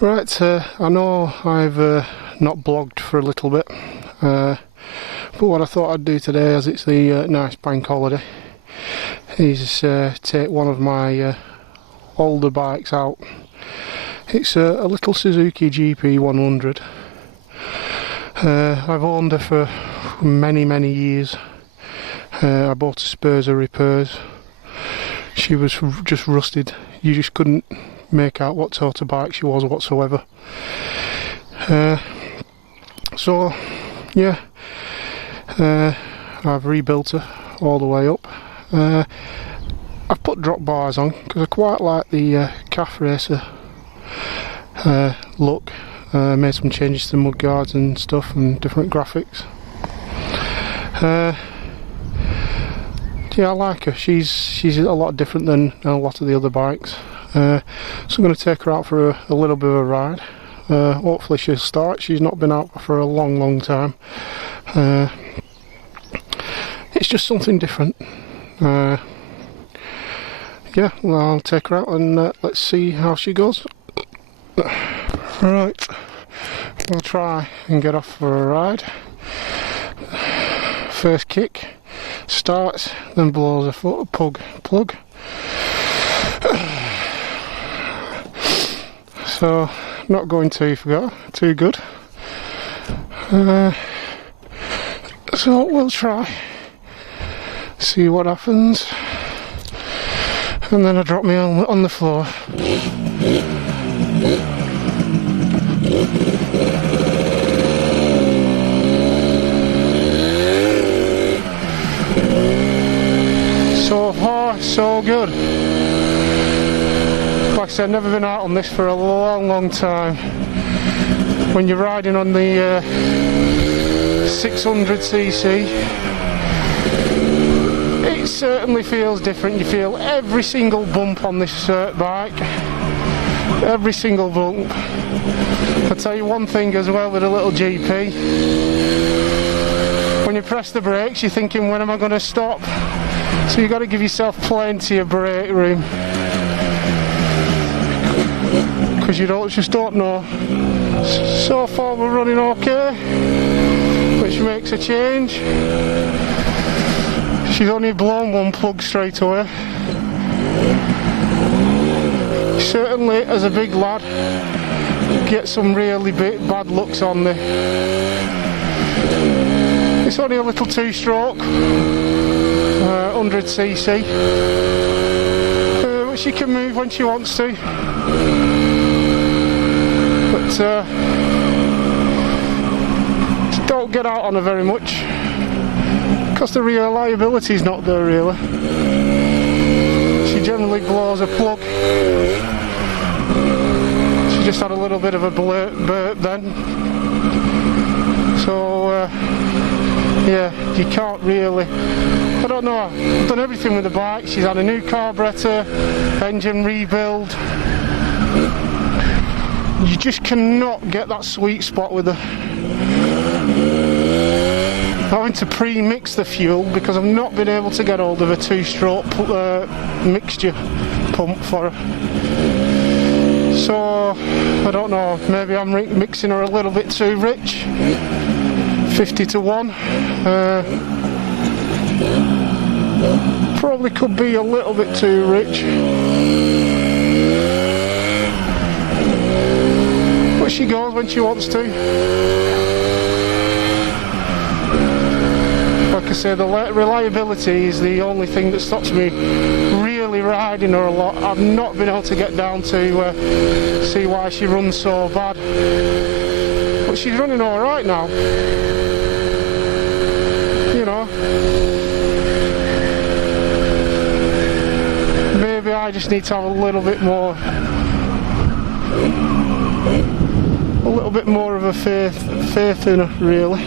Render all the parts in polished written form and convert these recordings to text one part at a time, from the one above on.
Right, I know I've not blogged for a little bit, but what I thought I'd do today, as it's the nice bank holiday, is take one of my older bikes out. It's a little Suzuki GP 100. I've owned her for many years. I bought a Spurs of repairs. She was just rusted. You just couldn't make out what sort of bike she was whatsoever. So yeah, I've rebuilt her all the way up. I've put drop bars on because I quite like the calf racer look. Made some changes to mudguards and stuff and different graphics. Yeah, I like her. She's a lot different than a lot of the other bikes. So I'm going to take her out for a little bit of a ride. Hopefully she'll start. She's not been out for a long time. It's just something different. Yeah, well, I'll take her out and let's see how she goes. Right, we'll try and get off for a ride. First kick, starts, then blows a plug. So, not going too good. So we'll try, see what happens, and then I drop my helmet on the floor. So far, so good. Like I said, I've never been out on this for a long time. When you're riding on the 600cc, it certainly feels different. You feel every single bump on this bike, every single bump. I'll tell you one thing as well with a little GP, when you press the brakes you're thinking, when am I going to stop? So you've got to give yourself plenty of brake room, because you just don't know. So far we're running okay, which makes a change. She's only blown one plug straight away. Certainly, as a big lad, get some really bad looks on there. It's only a little two-stroke, 100cc, but she can move when she wants to. But don't get out on her very much, because the reliability is not there really. She generally blows a plug. She just had a little bit of a burp then. So yeah, you can't really, I don't know, I've done everything with the bike. She's had a new carburetor, engine rebuild. You just cannot get that sweet spot with her. Having to pre-mix the fuel because I've not been able to get hold of a two-stroke mixture pump for her. So I don't know, maybe I'm mixing her a little bit too rich. 50-1. Probably could be a little bit too rich. But she goes when she wants to. Like I say, the reliability is the only thing that stops me really riding her a lot. I've not been able to get down to see why she runs so bad. But she's running alright now. You know. Maybe I just need to have a little bit more of a faith in her, really.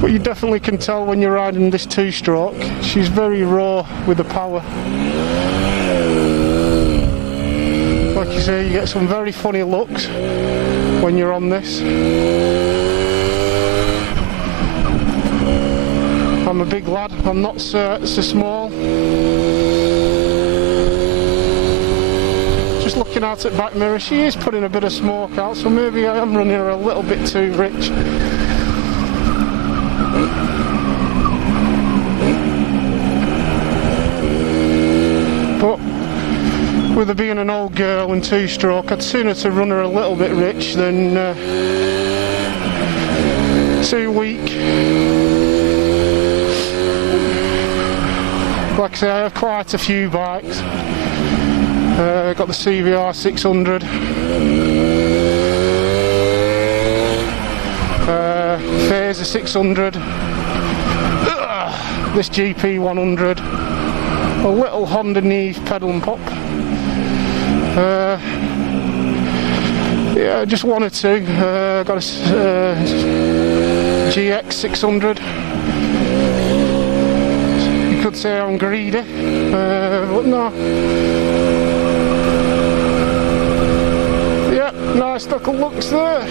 But you definitely can tell when you're riding this two-stroke, she's very raw with the power. Like you say, you get some very funny looks when you're on this. I'm a big lad, I'm not so small. looking out at back mirror, she is putting a bit of smoke out, so maybe I am running her a little bit too rich. But with her being an old girl and two-stroke, I'd sooner to run her a little bit rich than too weak. Like I say, I have quite a few bikes. I've got the CVR 600, Phaser 600, this GP 100, a little Honda Neve pedal and pop. Yeah, just one or two. Got a GX 600. You could say I'm greedy, but no. Yeah, nice little looks there.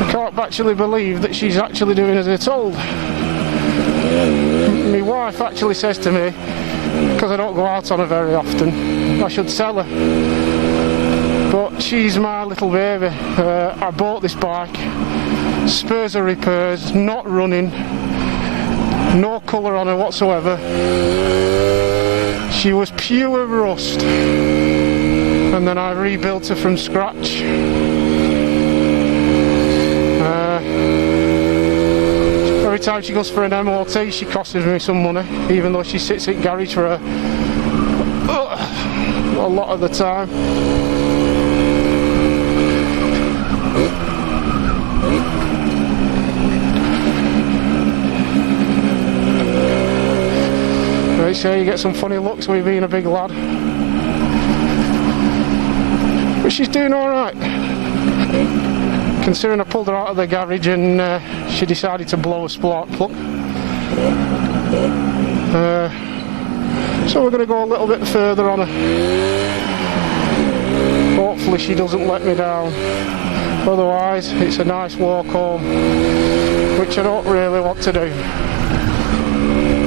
I can't actually believe that she's actually doing as they're told. My wife actually says to me, because I don't go out on her very often, I should sell her. But she's my little baby. I bought this bike, spares her repairs, not running, no colour on her whatsoever. She was pure rust, and then I rebuilt her from scratch. Every time she goes for an MOT, she costs me some money, even though she sits in garage for a lot of the time. Right, so you get some funny looks with being a big lad. But she's doing alright. Considering I pulled her out of the garage and she decided to blow a spark plug. So we're going to go a little bit further on her. Hopefully she doesn't let me down. Otherwise it's a nice walk home, which I don't really want to do.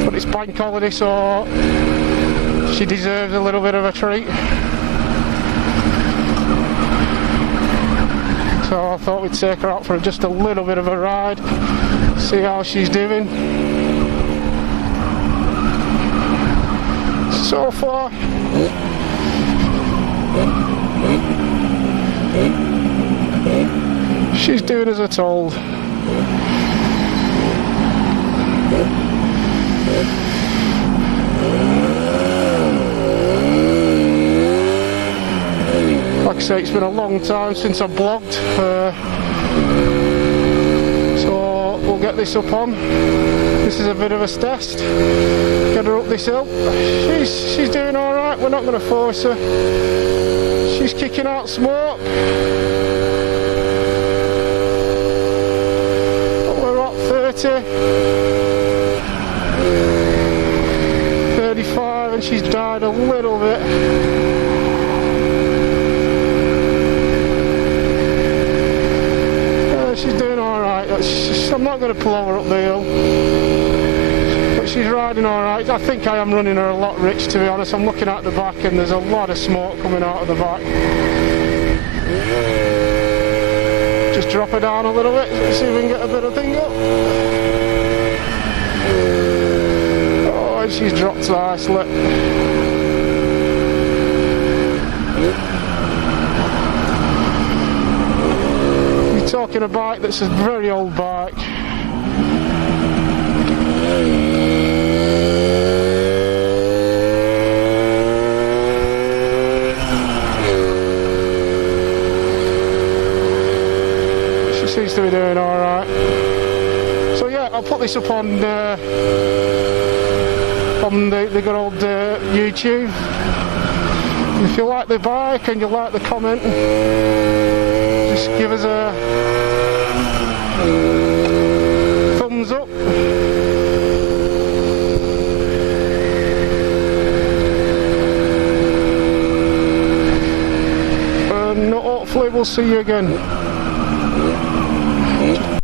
But it's bank holiday, so she deserves a little bit of a treat. So I thought we'd take her out for just a little bit of a ride, see how she's doing. So far, she's doing as I told. Like I say, it's been a long time since I blogged, so we'll get this up on. This is a bit of a test. Get her up this hill. She's doing alright, we're not going to force her. She's kicking out smoke. We're at 30, 35, and she's died a little bit. She's doing alright. I'm not going to pull her up the hill, but she's riding alright. I think I am running her a lot rich, to be honest. I'm looking at the back and there's a lot of smoke coming out of the back. Just drop her down a little bit, see if we can get a bit of thing up. Oh, and she's dropped nicely. Talking a bike that's a very old bike. She seems to be doing alright. So yeah, I'll put this up on the good old YouTube. If you like the bike and you like the comment, just give us a thumbs up. And hopefully we'll see you again.